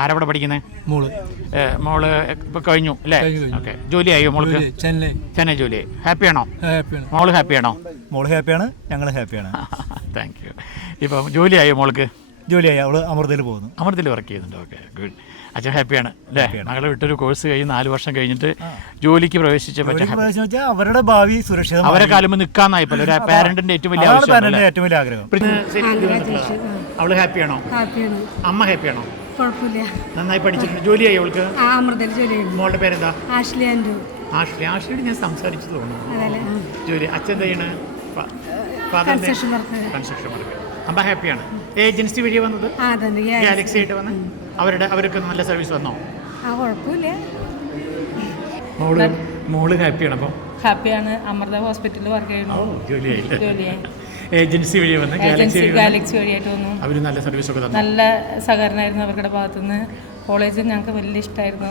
ആരവിടെ പഠിക്കുന്നത്? മോള് ഇപ്പോൾ കഴിഞ്ഞു അല്ലേ? ഓക്കെ. ജോലിയായോ മോൾക്ക്? ചെന്നൈ ജോലി. ഹാപ്പിയാണോ? മോള് ഹാപ്പിയാണോ? മോള് ഹാപ്പിയാണ്, ഞങ്ങൾ ഹാപ്പിയാണ്. Thank you. ഇപ്പം ജോലിയായോ മോൾക്ക്? ജോലിയായി, അവള് അമൃതയിൽ പോകുന്നു. അമൃതയിൽ വർക്ക് ചെയ്യുന്നുണ്ട്. Okay, good. അച്ഛൻ ഹാപ്പിയാണ് അല്ലേ? മകളെ വിട്ടൊരു കോഴ്സ് കഴിഞ്ഞ് 4 വർഷം കഴിഞ്ഞിട്ട് ജോലിക്ക് പ്രവേശിച്ച അവരുടെ ഭാവി സുരക്ഷിതം, അവരെ കാലം നിൽക്കാന്നായിപ്പോ ഒരു പാരന്റിന്റെ ഏറ്റവും വലിയ ആഗ്രഹം. അവള് ഹാപ്പിയാണോ? അമ്മ ഹാപ്പിയാണോ? കുഴപ്പമില്ല, നന്നായി പഠിച്ചിട്ടുണ്ട്. ജോലിയായി അവൾക്ക്? മോളുടെ പേരെന്താ? ആഷ്ലി. ആഷ്ലിയോട് ഞാൻ സംസാരിച്ചു തോന്നുന്നു. ജോലി. അച്ഛൻ എന്താ ചെയ്യണ? Construction work. അമ്മ ഹാപ്പിയാണ്. ഏജൻസി വഴി വന്നത്? ഗാലക്സി ആയിട്ട് വന്ന് അവർക്ക് നല്ല സർവീസ് വന്നോ? മോള് ഹാപ്പിയാണ്. അപ്പം ഹാപ്പിയാണ്. അമൃത ഹോസ്പിറ്റലിൽ വർക്ക് ചെയ്യുന്നു. ജോലിയായി. ഏജൻസി വഴി വന്ന് ഗാലക്സി വഴിയായിട്ട് വന്നു. അവർ നല്ല സർവീസ് ഒക്കെ തന്നു. നല്ല സഹകരണമായിരുന്നു അവരുടെ ഭാഗത്തുനിന്ന്. കോളേജ് ഞങ്ങൾക്ക് വലിയ ഇഷ്ടമായിരുന്നു.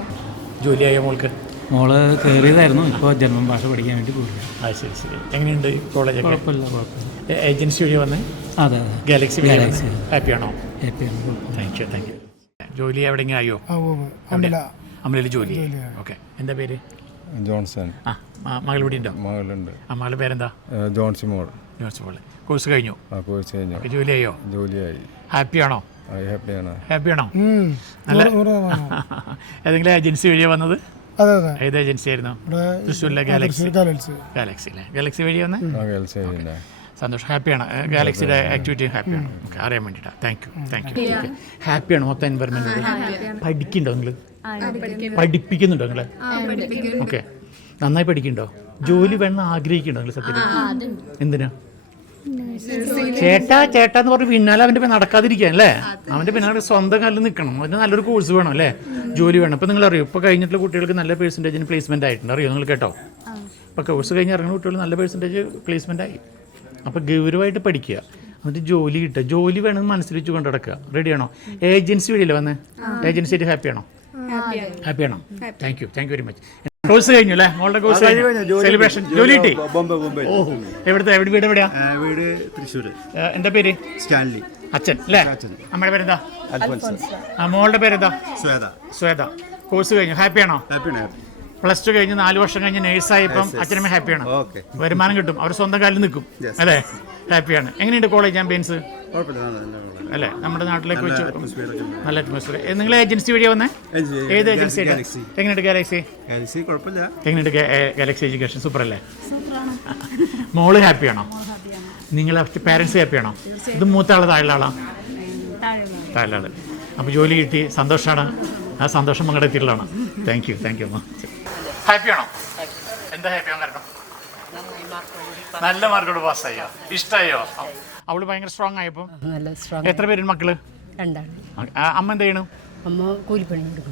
ജോലിയായ മോൾക്ക്? മോള് കയറിയതായിരുന്നു, ഇപ്പോൾ ജർമ്മൻ ഭാഷ പഠിക്കാൻ വേണ്ടി പോയില്ല. ശരി. എങ്ങനെയുണ്ട് കോളേജൊക്കെ? കുഴപ്പമില്ല. ഏജൻസി വഴി വന്ന്? അതെ. ഗാലക്സി ഹാപ്പിയാണോ? ഹാപ്പിയാണ്. Thank you. ജോലി എവിടെയെങ്കിലും ആയോ? അമലയിൽ ജോലി. ഓക്കെ. എന്താ പേര്? ജോൺസൺ. മകൾ ഇവിടെ ഉണ്ടോ? മകളുണ്ട്. മകളുടെ പേരെന്താ? ജോൺസി മോൾ. കോഴ്സ് കഴിഞ്ഞു? കോഴ്സ് കഴിഞ്ഞു. ജോലിയായോ? ജോലിയായി. ഹാപ്പിയാണോ? ഹാപ്പിയാണോ? നല്ല. ഏതെങ്കിലും ഏജൻസി വഴിയാ വന്നത്? ഏത് ഏജൻസി ആയിരുന്നു? തൃശ്ശൂരിലെ ഗാലക്സി വഴി വന്ന്? സന്തോഷം. ഹാപ്പിയാണ്. ഗാലക്സിയുടെ ആക്ടിവിറ്റി ഹാപ്പിയാണ്. അറിയാൻ വേണ്ടിയിട്ടാണ്. Thank you. ഹാപ്പിയാണ് മൊത്തം എൻവയറമെന്റ്? പഠിക്കണ്ടോ നിങ്ങൾ? പഠിപ്പിക്കുന്നുണ്ടോ നിങ്ങളെ? ഓക്കെ. നന്നായി പഠിക്കണ്ടോ? ജോലി വേണമെന്ന് ആഗ്രഹിക്കണ്ടോ നിങ്ങൾ? സത്യത്തിൽ എന്തിനാ? ചേട്ടാ എന്ന് പറഞ്ഞ് പിന്നാലെ അവൻ്റെ പിന്നെ നടക്കാതിരിക്കാൻ അല്ലേ? അവൻ്റെ പിന്നാലെ സ്വന്തം കാലിൽ നിൽക്കണം. അതിന് നല്ലൊരു കോഴ്സ് വേണം അല്ലേ? ജോലി വേണം. ഇപ്പോൾ നിങ്ങൾ അറിയോ, ഇപ്പോൾ കഴിഞ്ഞിട്ടുള്ള കുട്ടികൾക്ക് നല്ല പെർസെൻറ്റേജിന് പ്ലേസ്മെൻ്റ് ആയിട്ടുണ്ട്. അറിയോ നിങ്ങൾ? കേട്ടോ? ഇപ്പോൾ കോഴ്സ് കഴിഞ്ഞ് ഇറങ്ങുന്ന കുട്ടികൾ നല്ല പെർസെൻറ്റേജ് പ്ലേസ്മെൻ്റ് ആയി. അപ്പോൾ ഗൗരവമായിട്ട് പഠിക്കുക, എന്നിട്ട് ജോലി കിട്ടുക. ജോലി വേണമെന്ന് മനസ്സിൽ വെച്ച് കൊണ്ട് നടക്കുക. റെഡിയാണോ? ഏജൻസി വഴിയല്ലേ വന്നേ? ഏജൻസി ആയിട്ട് ഹാപ്പിയാണോ? Thank you very much. Course കഴിഞ്ഞു അല്ലേ? മോളുടെ കോഴ്സ് സെലിബ്രേഷൻ. ജോലി കിട്ടി? എവിടുത്തെ? വീട് എവിടെയാ? വീട് തൃശ്ശൂർ. എന്താ പേര്? സ്റ്റാൻലി. അച്ഛൻ അല്ലേ? അമ്മയുടെ പേരെന്താ? മോളുടെ പേരെന്താ? ശ്വേത. കോഴ്സ് കഴിഞ്ഞു. ഹാപ്പിയാണോ? പ്ലസ് 2 കഴിഞ്ഞ് 4 വർഷം കഴിഞ്ഞ് നേഴ്സായപ്പം അച്ഛനമ്മ ഹാപ്പിയാണ്. വരുമാനം കിട്ടും, അവർ സ്വന്തം കാലിൽ നിൽക്കും അല്ലേ? ഹാപ്പിയാണ്. എങ്ങനെയുണ്ട് കോളേജ് ആംബിയൻസ്? അല്ലേ? നമ്മുടെ നാട്ടിലേക്ക് വെച്ച് നല്ല അറ്റ്മോസ്ഫിയർ. നിങ്ങൾ ഏജൻസി വഴിയാ വന്നേ? ഏത് ഏജൻസി? എങ്ങനെയുണ്ട് ഗാലക്സി? എങ്ങനെയുണ്ട് ഗാലക്സി എഡ്യൂക്കേഷൻ? സൂപ്പർ അല്ലേ? മോള് ഹാപ്പിയാണോ? നിങ്ങളെ പാരൻസ് ഹാപ്പിയാണോ? ഇത് മൂത്ത ആള് താഴെ ആളാ? താഴെ ആള്. അപ്പോൾ ജോലി കിട്ടി, സന്തോഷമാണ്. ആ സന്തോഷം നിങ്ങളുടെ എത്തിയിട്ടുള്ളതാണ്. താങ്ക് യു അമ്മ. ഹാപ്പിയാണോ? എന്താ ഹാപ്പിയാൻ കാരണം? നല്ല മാർക്കോട് പാസ്സായോ? ഇഷ്ടമായോ? അവള് ഭയങ്കര സ്ട്രോങ് ആയപ്പോൾ? എത്ര പേര് മക്കള്? 2. അമ്മ എന്ത് ചെയ്യണു?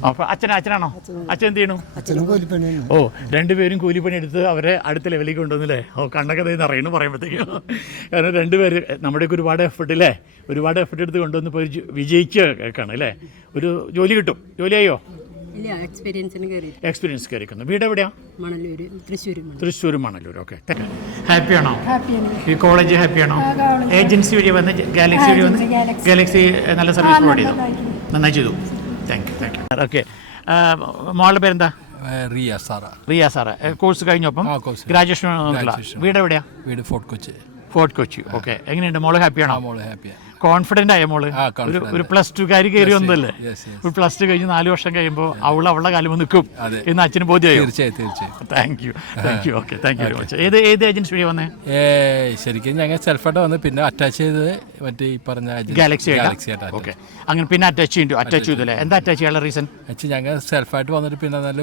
അപ്പൊ അച്ഛനാണോ? അച്ഛൻ എന്ത് ചെയ്യണു? ഓ, 2 പേരും കൂലിപ്പണി എടുത്ത് അവരെ അടുത്ത ലെവലിലേക്ക് കൊണ്ടുവന്നില്ലേ? കണ്ണൊക്കെ അറിയണു പറയുമ്പോഴത്തേക്കും. കാരണം 2 പേര് നമ്മുടെയൊക്കെ ഒരുപാട് എഫർട്ട് എടുത്ത് കൊണ്ടുവന്ന് ഇപ്പോൾ വിജയിക്കുകയാണ് അല്ലേ? ഒരു ജോലി കിട്ടും. ജോലിയായോ? എക്സ്പീരിയൻസ് കയറിക്കുന്നു. വീട് എവിടെയാ? തൃശ്ശൂർ മണലൂർ. ഓക്കെ. ഹാപ്പിയാണോ? ഈ കോളേജ് ഹാപ്പിയാണോ? ഏജൻസി വഴി വന്ന് ഗാലക്സി നല്ല സർവീസ് പ്രൊവൈഡ് ചെയ്തു. നന്നായി ചെയ്തു. Thank you. ഓക്കെ. മോളുടെ പേരെന്താ? റിയ സാറ്. കോഴ്സ് കഴിഞ്ഞപ്പം ഗ്രാജുവേഷൻ. വീട് എവിടെയാ? വീട് ഫോർട്ട് കൊച്ചി. ഓക്കെ. എങ്ങനെയുണ്ട്? മോള് ഹാപ്പിയാണോ? കോൺഫിഡൻ്റ് ആയ മോള്? ഒരു പ്ലസ് 2 കാരി കയറി വന്നതല്ലേ? ഒരു പ്ലസ് 2 കഴിഞ്ഞ് 4 വർഷം കഴിയുമ്പോൾ അവളുടെ കാലം നിൽക്കും എന്ന് അച്ഛന് ബോധ്യമായോ? തീർച്ചയായും. Thank you very much. ഏത് ഏജൻസി വഴി വന്നേ? ശരിക്കും ഞങ്ങൾ സെൽഫായിട്ട് വന്ന് പിന്നെ അറ്റാച്ച് ചെയ്ത് മറ്റേ ഈ പറഞ്ഞ ഗാലക്സി. ഓക്കെ. അങ്ങനെ പിന്നെ അറ്റാച്ച് ചെയ്തല്ലേ? എന്താ അറ്റാച്ച് ചെയ്യാനുള്ള റീസൺ? ഞങ്ങൾ സെൽഫായിട്ട് വന്നിട്ട് പിന്നെ നല്ല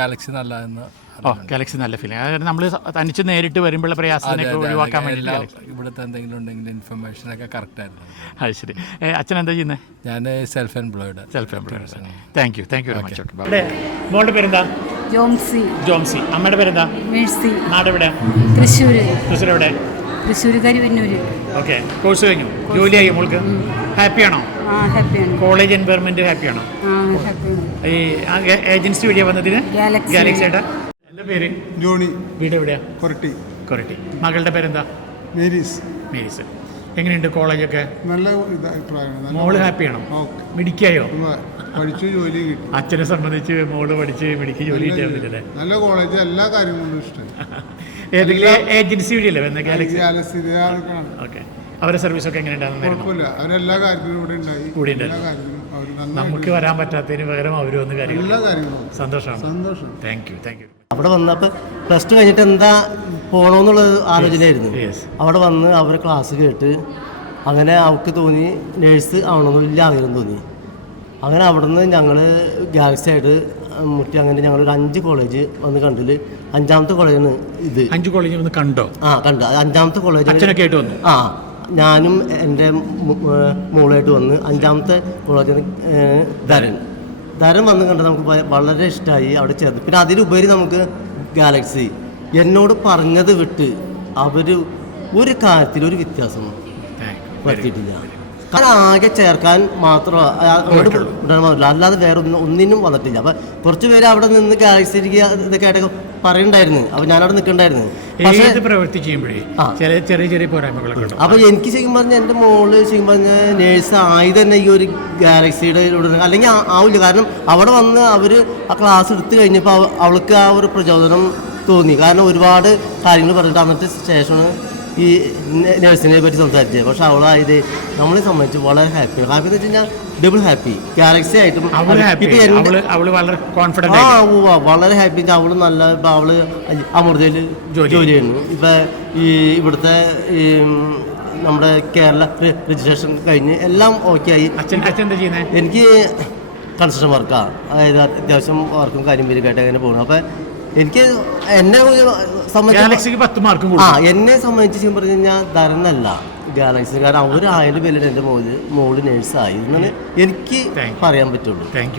ഗാലക്സി നല്ലതെന്ന്. ഗാലക്സി നല്ല ഫീലിംഗ്. അതായത് നമ്മൾ തനിച്ച് നേരിട്ട് വരുമ്പോഴുള്ള പ്രയാസത്തിനൊക്കെ ഒഴിവാക്കാൻ വേണ്ടിയിട്ട് ഇവിടുത്തെ എന്തെങ്കിലും ഉണ്ടെങ്കിൽ ഇൻഫർമേഷനൊക്കെ കറക്റ്റായിരുന്നു. അത് ശരി. അച്ഛൻ എന്താ ചെയ്യുന്നത്? ഞാൻ self employed. Thank you very much. മോളുടെ പേരെന്താ? ജോംസി. അമ്മയുടെ പേരെന്താ? നാട് എവിടെ? തൃശ്ശൂർ. എവിടെ? ഓക്കെ. കോഴ്സ് കഴിഞ്ഞു. ജോലിയായി മോൾക്ക്? ഹാപ്പിയാണോ? കോളേജ് എൻവയറമെന്റ് ഹാപ്പിയാണോ? ഈ ഏജൻസി വഴിയാ വന്നതിന്? ഗാലക്സി ആയിട്ടാ? എൻ്റെ പേര് ജോണി. വീട് എവിടെയാ? കൊരട്ടി. മകളുടെ പേരെന്താ? മേരീസ്. എങ്ങനെയുണ്ട് കോളേജൊക്കെ? നല്ല അഭിപ്രായമാണ്. മോള് ഹാപ്പിയാണോ? മിടിക്കായോ? പഠിച്ചു ജോലി കിട്ടി. അച്ഛനെ സംബന്ധിച്ച് മോള് പഠിച്ച് മിടിക്ക് ജോലി കിട്ടിയായിരുന്നില്ലേ? നല്ല കോളേജ്, എല്ലാ കാര്യങ്ങളും ഇഷ്ടം. ഏതെങ്കിലും ഏജൻസി വഴിയല്ലേ വന്ന ഗാലക്സി? ഓക്കെ. അവരുടെ സർവീസ് ഒക്കെ എങ്ങനെയുണ്ടായിരുന്നു? കുഴപ്പമില്ല, അവരെല്ലാ കാര്യത്തിലും ഇവിടെ ഉണ്ടായി. കൂടി നമുക്ക് വരാൻ പറ്റാത്തതിന് പകരം അവർ വന്ന് കാര്യങ്ങൾ എല്ലാ കാര്യങ്ങളും സന്തോഷമാണ്. സന്തോഷം. Thank you. അവിടെ വന്നപ്പോൾ പ്ലസ് ടു കഴിഞ്ഞിട്ട് എന്താ പോകണമെന്നുള്ളത് ആലോചനയായിരുന്നു. അവിടെ വന്ന് അവരെ ക്ലാസ് കേട്ട് അങ്ങനെ അവർക്ക് തോന്നി നേഴ്സ് ആവണമെന്ന് വലിയ ആഗ്രഹം തോന്നി. അങ്ങനെ അവിടെ നിന്ന് ഞങ്ങൾ ഗാലക്സി ആയിട്ട് മുട്ടി. അങ്ങനെ ഞങ്ങൾ ഒരു 5 കോളേജ് വന്ന് കണ്ടിൽ 5ാമത്തെ കോളേജാണ് ഇത്. 5 കോളേജ് വന്ന് കണ്ടോ? കണ്ടു. 5ാമത്തെ കോളേജ് അച്ഛനൊക്കെ ആയിട്ട് വന്നു. ഞാനും എൻ്റെ മോളായിട്ട് വന്ന് 5ാമത്തെ കോളേജ് ധരൻ വന്ന് കണ്ട് നമുക്ക് വളരെ ഇഷ്ടമായി. അവിടെ ചേർന്ന് പിന്നെ അതിലുപരി നമുക്ക് ഗാലക്സി എന്നോട് പറഞ്ഞത് വിട്ട് അവർ ഒരു കാര്യത്തിൽ ഒരു വ്യത്യാസം വരുത്തിയിട്ടില്ല. കാരണം ആകെ ചേർക്കാൻ മാത്രം അല്ലാതെ വേറെ ഒന്നിനും വന്നിട്ടില്ല. അപ്പം കുറച്ച് പേര് അവിടെ നിന്ന് ഗാലക്സി ഇതൊക്കെ ആയിട്ടൊക്കെ പറയുന്നുണ്ടായിരുന്നു. അപ്പം ഞാനവിടെ നിൽക്കണ്ടായിരുന്നു. പ്രവൃത്തി ചെയ്യുമ്പോഴേ ചെറിയ പോരായ്മകളൊക്കെ. അപ്പോൾ എനിക്ക് ശരിക്കും പറഞ്ഞാൽ എൻ്റെ മോള് ശരിക്കും പറഞ്ഞാൽ നേഴ്സ് ആയി തന്നെ ഈ ഒരു ഗാലക്സിയുടെ അല്ലെങ്കിൽ ആവില്ല. കാരണം അവിടെ വന്ന് അവർ ആ ക്ലാസ് എടുത്തു കഴിഞ്ഞപ്പോൾ അവൾക്ക് ആ ഒരു പ്രചോദനം തോന്നി. കാരണം ഒരുപാട് കാര്യങ്ങൾ പറഞ്ഞിട്ട് അന്നത്തെ ശേഷമാണ് ഈ നഴ്സിനെ പറ്റി സംസാരിച്ചത്. പക്ഷെ അവളായത് നമ്മളെ സംബന്ധിച്ച് വളരെ ഹാപ്പിയാണ്. ഹാപ്പി എന്ന് വെച്ച് കഴിഞ്ഞാൽ ഡബിൾ ഹാപ്പി. ഗാലക്സി ആയിട്ടും വളരെ ഹാപ്പി. അവള് നല്ല ഇപ്പം അവള് അമൃതയിൽ ജോലി ചെയ്യുന്നു. ഇപ്പം ഇവിടുത്തെ നമ്മുടെ കേരള രജിസ്ട്രേഷൻ കഴിഞ്ഞ് എല്ലാം ഓക്കെ ആയി. എനിക്ക് കൺസ്ട്രക്ഷൻ വർക്കാണ്. അതായത് അത്യാവശ്യം വർക്കും കാര്യം പേരൊക്കെയായിട്ട് അങ്ങനെ പോകുന്നു. അപ്പം എനിക്ക് എന്നെ സംബന്ധിച്ച് എന്നെ സംബന്ധിച്ച് പറഞ്ഞു കഴിഞ്ഞാൽ ധരനല്ല ഗാലക്സി. കാരണം അവരായാലും പേരിൽ എൻ്റെ മോള് നേഴ്സായി എന്നാണ് എനിക്ക് പറയാൻ പറ്റുള്ളൂ.